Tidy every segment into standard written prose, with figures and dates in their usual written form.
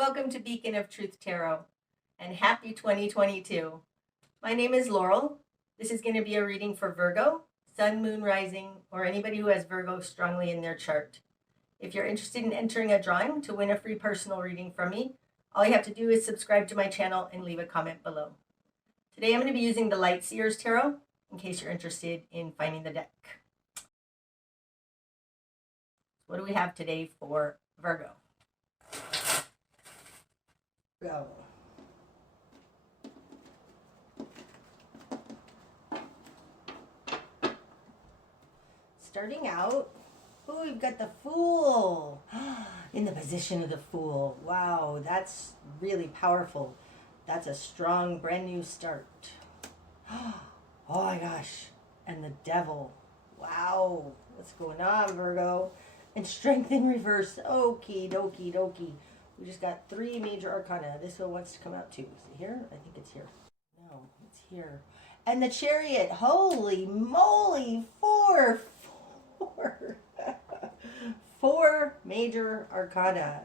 Welcome to Beacon of Truth Tarot, and happy 2022. My name is Laurel. This is going to be a reading for Virgo, Sun, Moon, Rising, or anybody who has Virgo strongly in their chart. If you're interested in entering a drawing to win a free personal reading from me, all you have to do is subscribe to my channel and leave a comment below. Today I'm going to be using the Lightseers Tarot, in case you're interested in finding the deck. What do we have today for Virgo? Go. Starting out, oh, we've got the Fool in the position of the Fool. Wow, that's really powerful. That's a strong, brand new start. Oh my gosh, and the Devil. Wow, what's going on, Virgo? And Strength in reverse. Okie dokie dokie. We just got 3 major arcana. This one wants to come out too. Is it here? I think it's here. No, it's here. And the Chariot. Holy moly. 4 major arcana.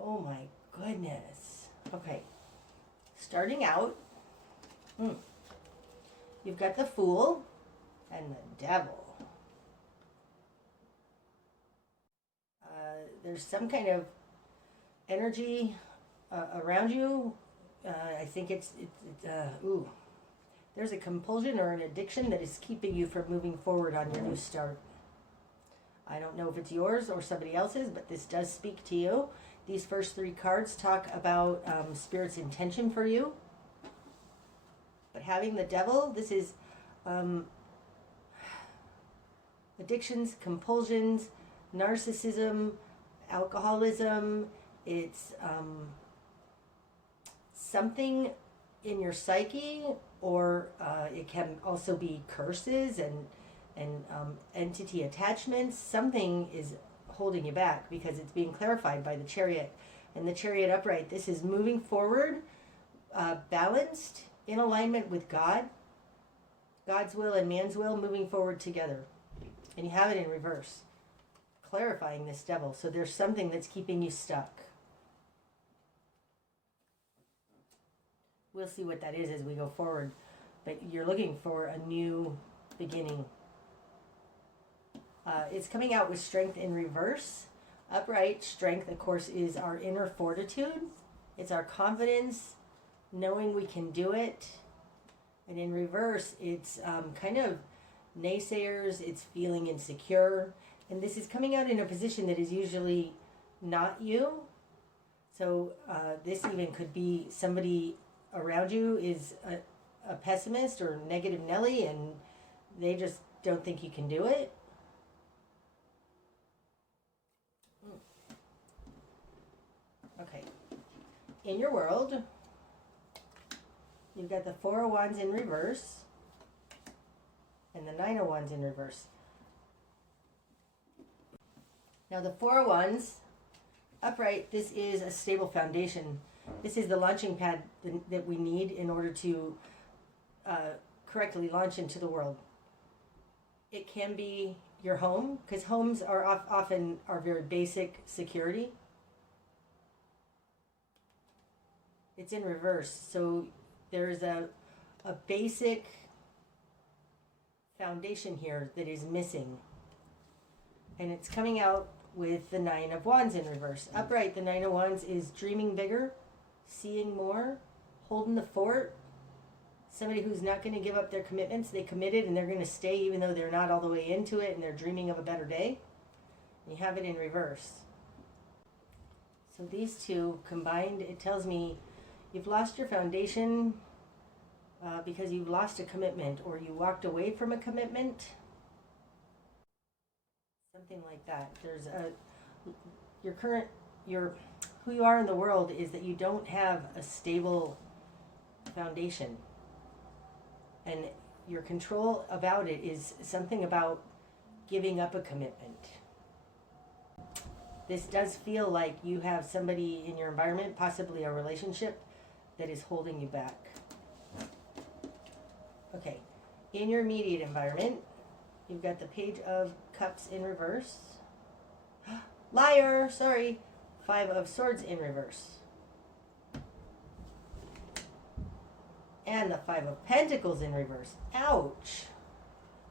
Oh my goodness. Okay. Starting out. You've got the Fool and the Devil. There's some kind of energy around you. I think there's a compulsion or an addiction that is keeping you from moving forward on your new start. I don't know if it's yours or somebody else's, but this does speak to you. These first 3 cards talk about Spirit's intention for you. But having the Devil, this is addictions, compulsions, narcissism, alcoholism. It's something in your psyche, or it can also be curses and entity attachments. Something is holding you back because it's being clarified by the Chariot. And the Chariot upright, this is moving forward, balanced, in alignment with God, God's will and man's will, moving forward together. And you have it in reverse, clarifying this Devil. So there's something that's keeping you stuck. We'll see what that is as we go forward. But you're looking for a new beginning. It's coming out with Strength in reverse. Upright, strength, of course, is our inner fortitude. It's our confidence, knowing we can do it. And in reverse, it's kind of naysayers. It's feeling insecure. And this is coming out in a position that is usually not you. So this even could be somebody around you is a pessimist or negative Nelly, and they just don't think you can do it. Okay. In your world, you've got the 4 of Wands in reverse and the 9 of Wands in reverse. Now the 4 of Wands upright, this is a stable foundation. This is the launching pad that we need in order to correctly launch into the world. It can be your home, because homes are often are very basic security. It's in reverse, so there's a basic foundation here that is missing. And it's coming out with the 9 of Wands in reverse. Upright, the 9 of Wands is dreaming bigger, seeing more, holding the fort. Somebody who's not going to give up their commitments. They committed and they're going to stay even though they're not all the way into it, and they're dreaming of a better day. You have it in reverse. So these two combined, it tells me you've lost your foundation because you've lost a commitment, or you walked away from a commitment. Something like that. There's who you are in the world is that you don't have a stable foundation. And your control about it is something about giving up a commitment. This does feel like you have somebody in your environment, possibly a relationship, that is holding you back. Okay, in your immediate environment, you've got the Page of Cups in reverse. Liar, sorry. 5 of Swords in reverse. And the Five of Pentacles in reverse. Ouch.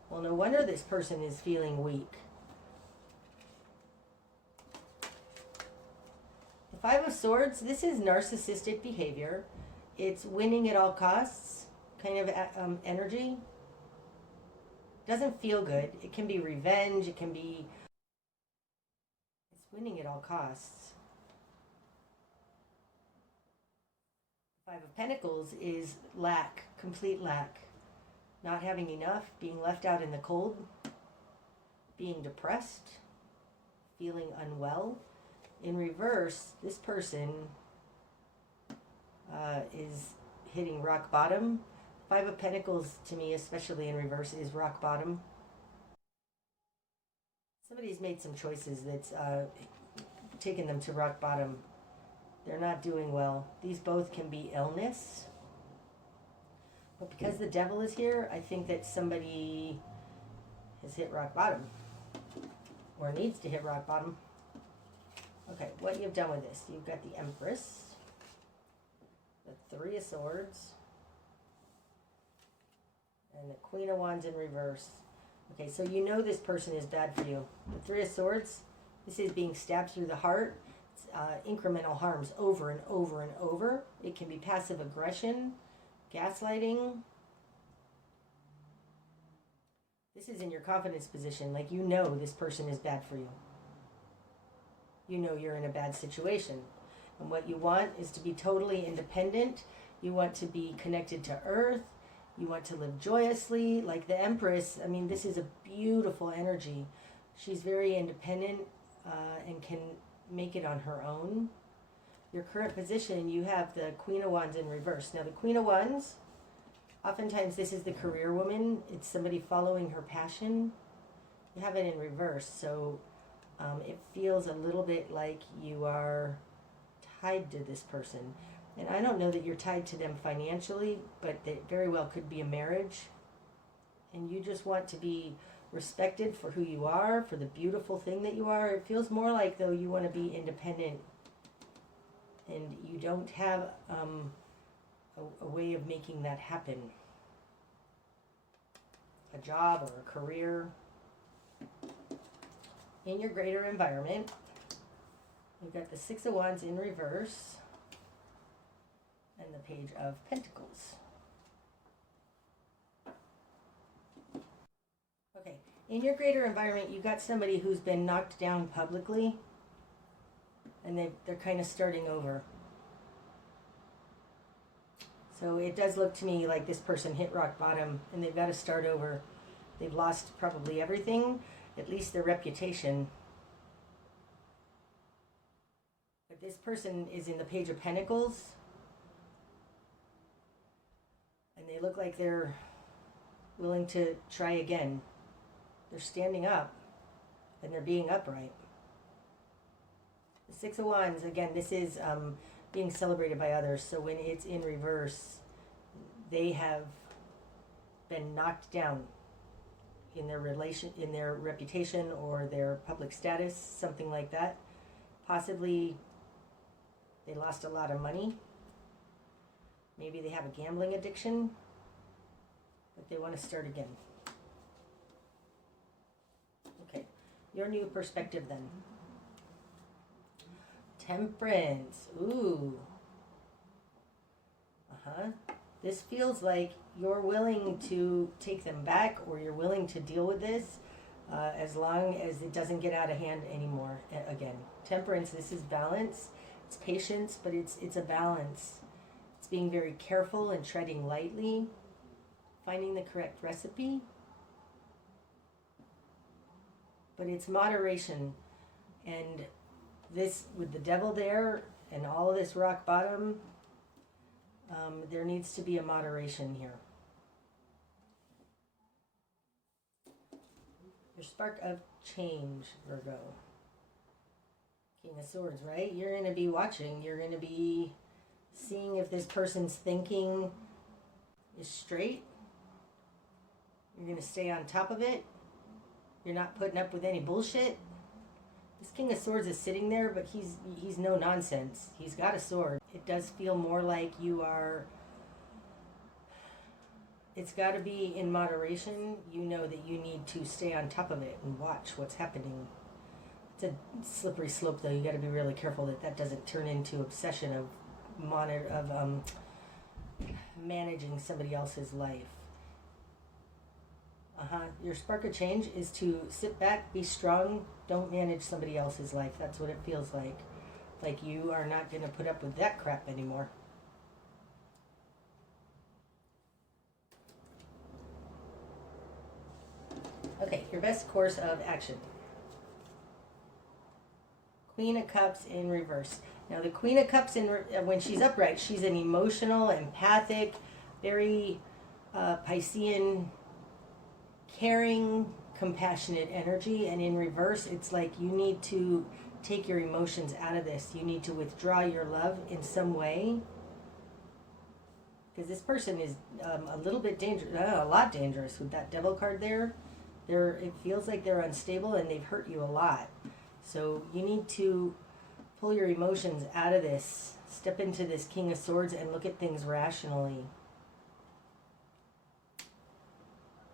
Well, no wonder this person is feeling weak. The Five of Swords, this is narcissistic behavior. It's winning at all costs kind of energy. Doesn't feel good. It can be revenge. It can be... It's winning at all costs. Five of Pentacles is lack, complete lack. Not having enough, being left out in the cold, being depressed, feeling unwell. In reverse, this person is hitting rock bottom. Five of Pentacles, to me, especially in reverse, is rock bottom. Somebody's made some choices that's taken them to rock bottom. They're not doing well. These both can be illness. But because the Devil is here, I think that somebody has hit rock bottom. Or needs to hit rock bottom. Okay, what you've done with this. You've got the Empress. The Three of Swords. And the Queen of Wands in reverse. Okay, so you know this person is bad for you. The Three of Swords, this is being stabbed through the heart. It's, incremental harms over and over and over. It can be passive aggression, gaslighting. This is in your confidence position. Like, you know this person is bad for you. You know you're in a bad situation. And what you want is to be totally independent. You want to be connected to earth. You want to live joyously. Like the Empress, I mean, this is a beautiful energy. She's very independent and can make it on her own. Your current position, you have the Queen of Wands in reverse. Now the Queen of Wands, oftentimes this is the career woman. It's somebody following her passion. You have it in reverse, so it feels a little bit like you are tied to this person. And I don't know that you're tied to them financially, but it very well could be a marriage. And you just want to be respected for who you are, for the beautiful thing that you are. It feels more like, though, you want to be independent. And you don't have a way of making that happen. A job or a career. In your greater environment, you've got the Six of Wands in reverse. And the Page of Pentacles. Okay, in your greater environment, you've got somebody who's been knocked down publicly, and they're kind of starting over. So it does look to me like this person hit rock bottom, and they've got to start over. They've lost probably everything, at least their reputation. But this person is in the Page of Pentacles. And they look like they're willing to try again. They're standing up and they're being upright. The Six of Wands, again, this is being celebrated by others. So when it's in reverse, they have been knocked down in their in their reputation or their public status, something like that. Possibly they lost a lot of money. Maybe they have a gambling addiction, but they want to start again. Okay, your new perspective then. Temperance. Ooh. This feels like you're willing to take them back, or you're willing to deal with this as long as it doesn't get out of hand anymore again. Temperance, this is balance. It's patience, but it's a balance. It's being very careful and treading lightly, finding the correct recipe. But it's moderation. And this, with the Devil there and all of this rock bottom, there needs to be a moderation here. Your spark of change, Virgo. King of Swords, right? You're going to be watching. You're going to be seeing if this person's thinking is straight. You're going to stay on top of it. You're not putting up with any bullshit. This King of Swords is sitting there, but he's no nonsense. He's got a sword. It does feel more like you are it's got to be in moderation. You know that you need to stay on top of it and watch what's happening. It's a slippery slope, though. You got to be really careful that that doesn't turn into obsession of managing somebody else's life. Your spark of change is to sit back, be strong, don't manage somebody else's life. That's what it feels like. Like you are not going to put up with that crap anymore. Okay, your best course of action. Queen of Cups in reverse. Now the Queen of Cups, when she's upright, she's an emotional, empathic, very Piscean, caring, compassionate energy. And in reverse, it's like you need to take your emotions out of this. You need to withdraw your love in some way. Because this person is a little bit dangerous, a lot dangerous with that Devil card there. It feels like they're unstable and they've hurt you a lot. So you need to pull your emotions out of this, step into this King of Swords and look at things rationally.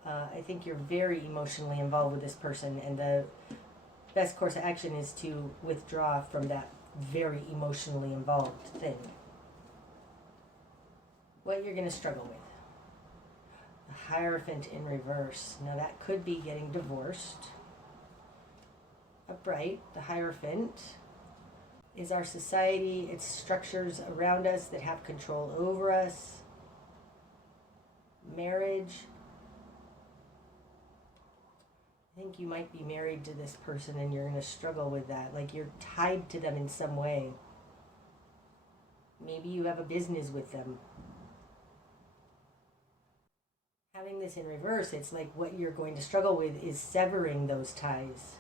I think you're very emotionally involved with this person, and the best course of action is to withdraw from that very emotionally involved thing. What you're going to struggle with. The Hierophant in reverse. Now that could be getting divorced. Upright, the Hierophant is our society. It's structures around us that have control over us. Marriage. I think you might be married to this person and you're going to struggle with that. Like you're tied to them in some way. Maybe you have a business with them. Having this in reverse, it's like what you're going to struggle with is severing those ties.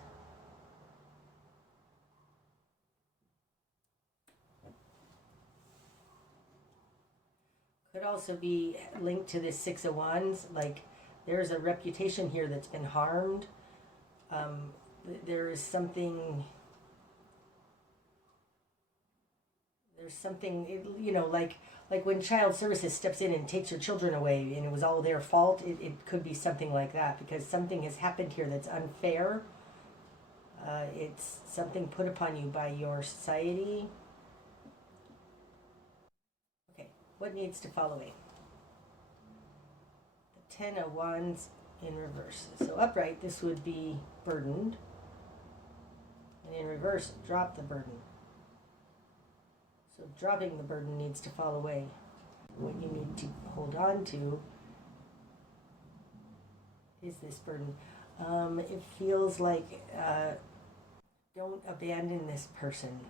Could also be linked to this Six of Wands. Like there's a reputation here that's been harmed. There's something, you know, like when child services steps in and takes your children away and it was all their fault. It could be something like that because something has happened here that's unfair. It's something put upon you by your society. Okay, what needs to fall away? The Ten of Wands in reverse. So upright, this would be burdened. And in reverse, drop the burden. So dropping the burden needs to fall away. What you need to hold on to is this burden. It feels like don't abandon this person.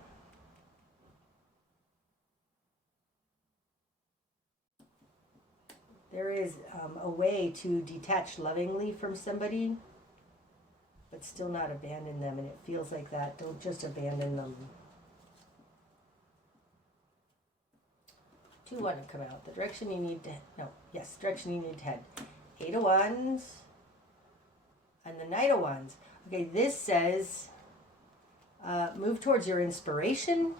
There is a way to detach lovingly from somebody, but still not abandon them, and it feels like that. Don't just abandon them. Two want to come out. The direction you need to... direction you need to head. Eight of Wands and the Knight of Wands. Okay, this says move towards your inspiration.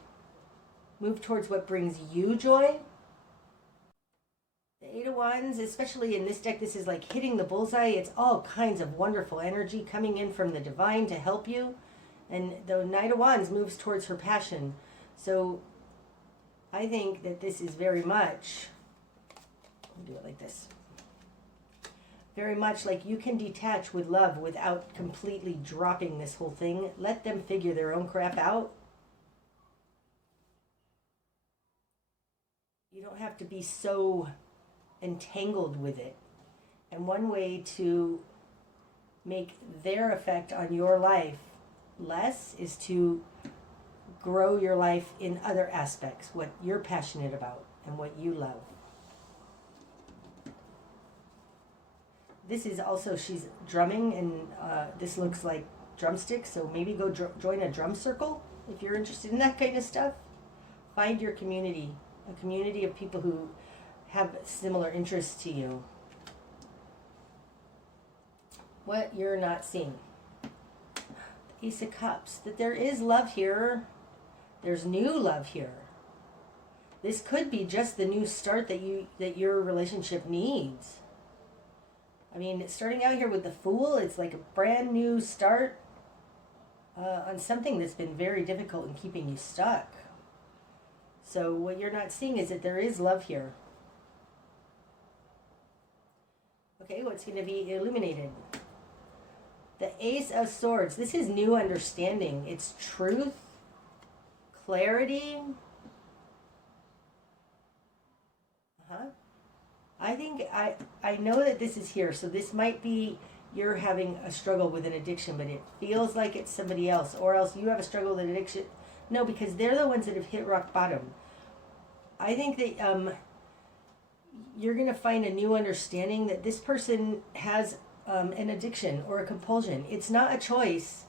Move towards what brings you joy. The Eight of Wands, especially in this deck, this is like hitting the bullseye. It's all kinds of wonderful energy coming in from the divine to help you. And the Knight of Wands moves towards her passion. So I think that this is very much, I'll do it like this, very much like you can detach with love without completely dropping this whole thing. Let them figure their own crap out. You don't have to be so entangled with it. And one way to make their effect on your life less is to grow your life in other aspects, what you're passionate about and what you love. This is also, she's drumming, and this looks like drumsticks, so maybe go join a drum circle if you're interested in that kind of stuff. Find your community, a community of people who have similar interests to you. What you're not seeing. The Ace of Cups, that there is love here. There's new love here. This could be just the new start that your relationship needs. I mean, starting out here with the Fool, it's like a brand new start on something that's been very difficult in keeping you stuck. So what you're not seeing is that there is love here. Okay, what's going to be illuminated? The Ace of Swords. This is new understanding. It's truth, clarity. I think I know that this is here, so this might be you're having a struggle with an addiction, but it feels like it's somebody else, or else you have a struggle with an addiction. No, because they're the ones that have hit rock bottom. I think that you're going to find a new understanding that this person has an addiction or a compulsion. It's not a choice.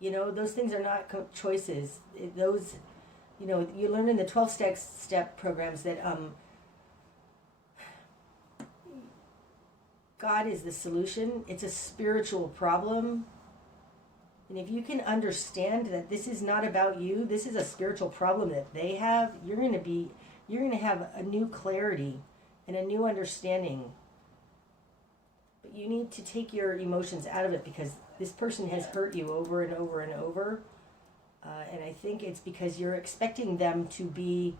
You know, those things are not choices. Those, you know, you learn in the 12-step programs that God is the solution. It's a spiritual problem. And if you can understand that this is not about you, this is a spiritual problem that they have, you're going to have a new clarity and a new understanding. But you need to take your emotions out of it because this person has hurt you over and over and over. And I think it's because you're expecting them to be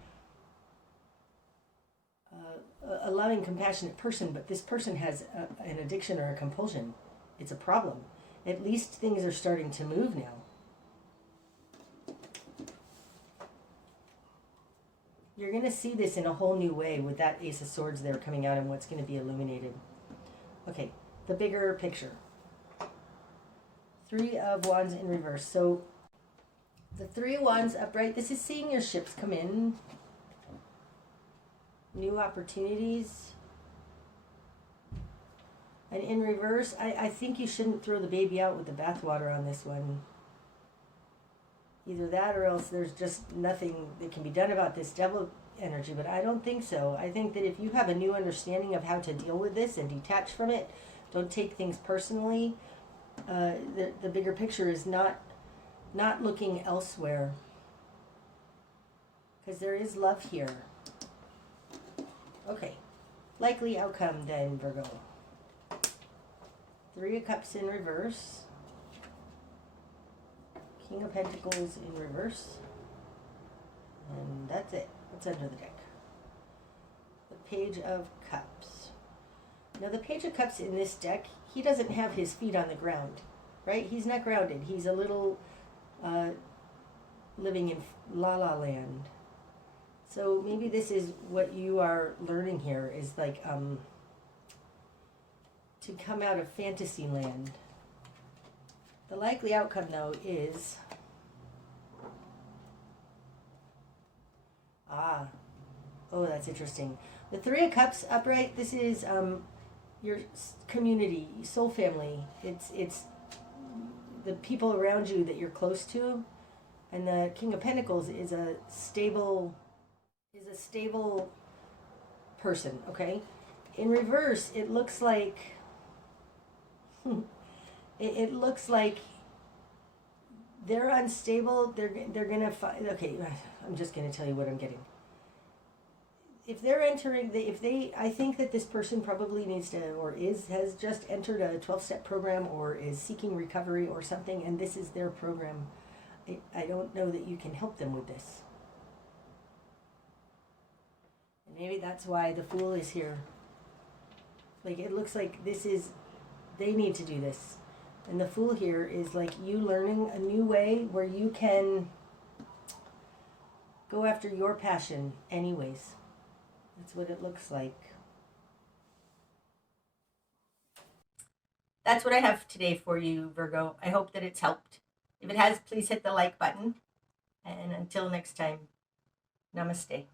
a loving, compassionate person, but this person has an addiction or a compulsion. It's a problem. At least things are starting to move now. You're going to see this in a whole new way with that Ace of Swords there coming out and what's going to be illuminated. Okay, the bigger picture. Three of Wands in reverse. So the Three of Wands upright, this is seeing your ships come in. New opportunities. And in reverse, I think you shouldn't throw the baby out with the bathwater on this one. Either that or else there's just nothing that can be done about this devil energy, but I don't think so. I think that if you have a new understanding of how to deal with this and detach from it, don't take things personally, the bigger picture is not looking elsewhere. Because there is love here. Okay, likely outcome then, Virgo. Three of Cups in reverse. King of Pentacles in reverse. And that's it. What's under the deck? The Page of Cups. Now the Page of Cups in this deck, he doesn't have his feet on the ground, right? He's not grounded. He's a little living in La La Land. So maybe this is what you are learning here is like to come out of fantasy land. The likely outcome though is oh, that's interesting. The Three of Cups upright, this is your community, soul family. It's the people around you that you're close to. And the King of Pentacles is a stable person, okay? In reverse, it looks like it looks like they're unstable. They're gonna find. Okay, I'm just gonna tell you what I'm getting. If they're entering I think that this person probably needs to has just entered a 12-step program or is seeking recovery or something, and this is their program. I don't know that you can help them with this. Maybe that's why the Fool is here. Like, it looks like they need to do this. And the Fool here is like you learning a new way where you can go after your passion anyways. That's what it looks like. That's what I have today for you, Virgo. I hope that it's helped. If it has, please hit the like button. And until next time, namaste.